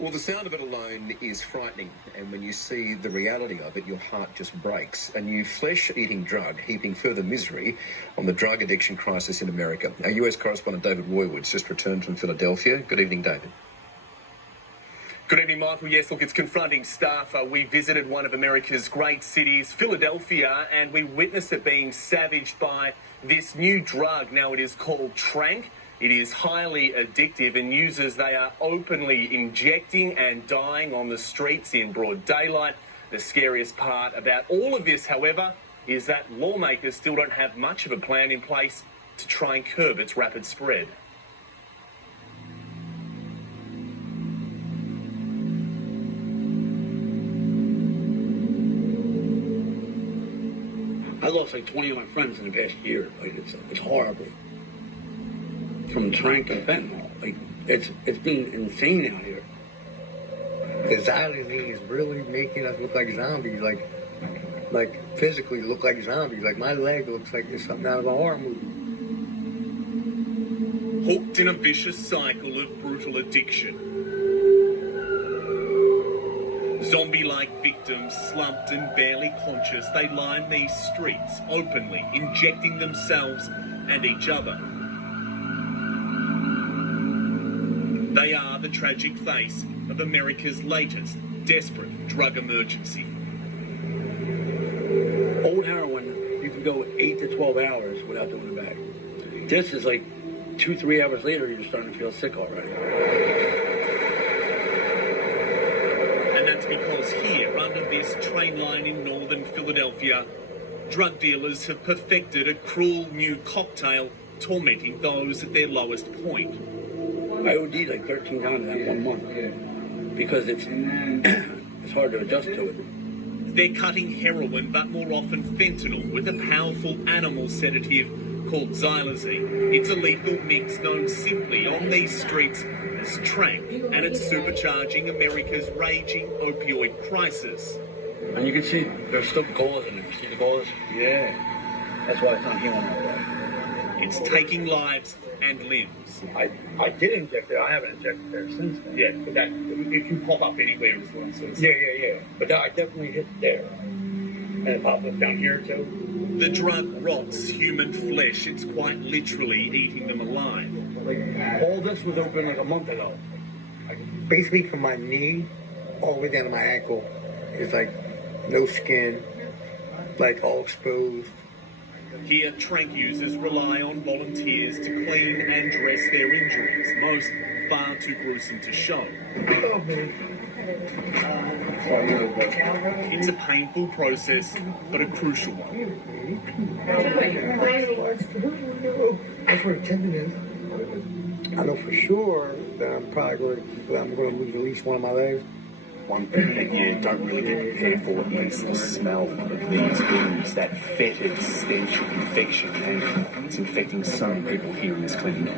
Well, the sound of it alone is frightening, and when you see the reality of it, your heart just breaks. A new flesh-eating drug heaping further misery on the drug addiction crisis in America. Our US correspondent David Woywood's just returned from Philadelphia. Good evening, David. Good evening, Michael. Yes, look, it's confronting stuff. We visited one of America's great cities, Philadelphia, and we witnessed it being savaged by this new drug. Now, it is called Tranq. It is highly addictive, and users, they are openly injecting and dying on the streets in broad daylight. The scariest part about all of this, however, is that lawmakers still don't have much of a plan in place to try and curb its rapid spread. I lost like 20 of my friends in the past year. Like it's horrible. From Tranq and fentanyl, like it's been insane out here. The xylazine is really making us look like zombies, like physically look like zombies. Like my leg looks like it's something out of a horror movie. Hooked in a vicious cycle of brutal addiction. Zombie-like victims, slumped and barely conscious, they line these streets openly, injecting themselves and each other. They are the tragic face of America's latest desperate drug emergency. Old heroin, you can go 8 to 12 hours without doing a bag. This is like 2-3 hours later, you're starting to feel sick already. And that's because here, under this train line in northern Philadelphia, drug dealers have perfected a cruel new cocktail tormenting those at their lowest point. I OD'd like 13 times in that 1 month because it's hard to adjust to it. They're cutting heroin, but more often fentanyl, with a powerful animal sedative called xylazine. It's a lethal mix known simply on these streets as Tranq, and it's supercharging America's raging opioid crisis. And you can see there's still goals in it. You see the goals? Yeah. That's why it's not healing all right. It's taking lives and limbs. I did inject it. I haven't injected there since then. Yeah, but that, if you pop up anywhere as well. So Yeah. But I definitely hit there. And it popped up down here too. the drug rots human flesh. It's quite literally eating them alive. Like, all this was open like a month ago. Basically from my knee all the way down to my ankle is like no skin, like all exposed. Here, Tranq users rely on volunteers to clean and dress their injuries, most far too gruesome to show. It's a painful process, but a crucial one. That's where the tendon is. I know for sure that I'm going to lose at least one of my legs. One thing that you don't really get prepared for is the smell of these things, that fetid stench of infection, and it's infecting so many people here in this clinic.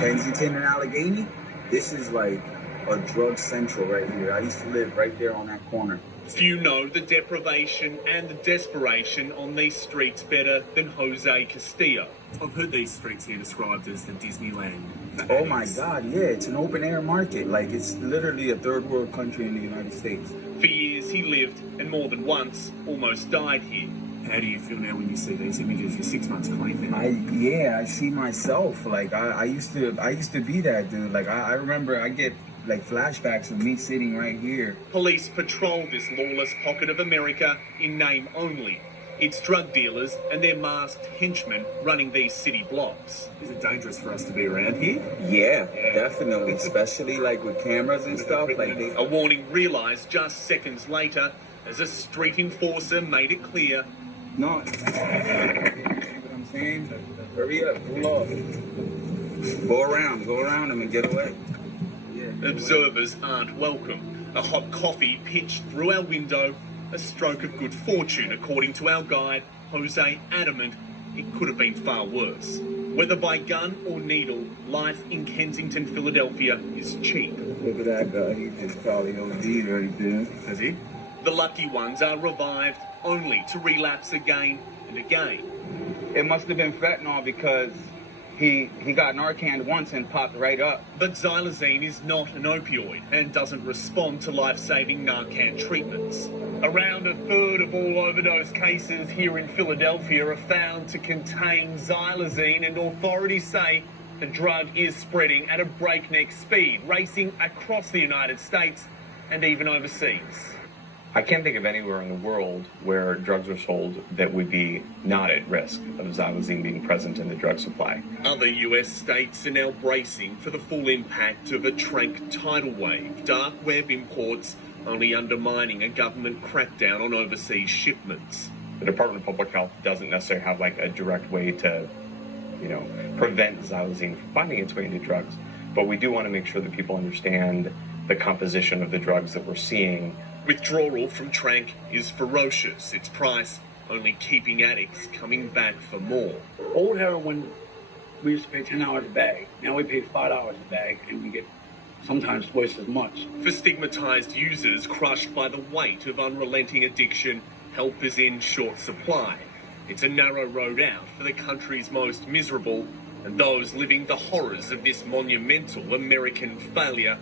Kensington and Allegheny, this is like a drug central right here. I used to live right there on that corner. Few know the deprivation and the desperation on these streets better than Jose Castillo. I've heard these streets here described as the Disneyland. Oh my God, yeah, it's an open air market. Like, it's literally a third world country in the United States. For years he lived, and more than once, almost died here. How do you feel now when you see these images? You're 6 months clean. I see myself. Like, I used to be that dude. Like, I remember I get like flashbacks of me sitting right here. Police patrol this lawless pocket of America in name only. It's drug dealers and their masked henchmen running these city blocks. Is it dangerous for us to be around here? Yeah, definitely. Especially like with cameras and stuff. Like A warning realised just seconds later as a street enforcer made it clear. No. See what I'm saying? Hurry up, pull off. Go around them and get away. Observers aren't welcome. A hot coffee pitched through our window, a stroke of good fortune, according to our guide, Jose, adamant it could have been far worse. Whether by gun or needle, life in Kensington, Philadelphia is cheap. Look at that guy, he just probably OD'd right there. Has he? The lucky ones are revived only to relapse again and again. It must have been fentanyl because He got Narcan once and popped right up. But xylazine is not an opioid and doesn't respond to life-saving Narcan treatments. Around a third of all overdose cases here in Philadelphia are found to contain xylazine, and authorities say the drug is spreading at a breakneck speed, racing across the United States and even overseas. I can't think of anywhere in the world where drugs are sold that would be not at risk of xylazine being present in the drug supply. Other US states are now bracing for the full impact of a trank tidal wave. Dark web imports only undermining a government crackdown on overseas shipments. The Department of Public Health doesn't necessarily have like a direct way to, prevent xylazine from finding its way into drugs, but we do want to make sure that people understand the composition of the drugs that we're seeing. Withdrawal from trank is ferocious. Its price only keeping addicts coming back for more. Old heroin, we used to pay $10 a bag. Now we pay $5 a bag, and we get sometimes twice as much. For stigmatized users crushed by the weight of unrelenting addiction, help is in short supply. It's a narrow road out for the country's most miserable and those living the horrors of this monumental American failure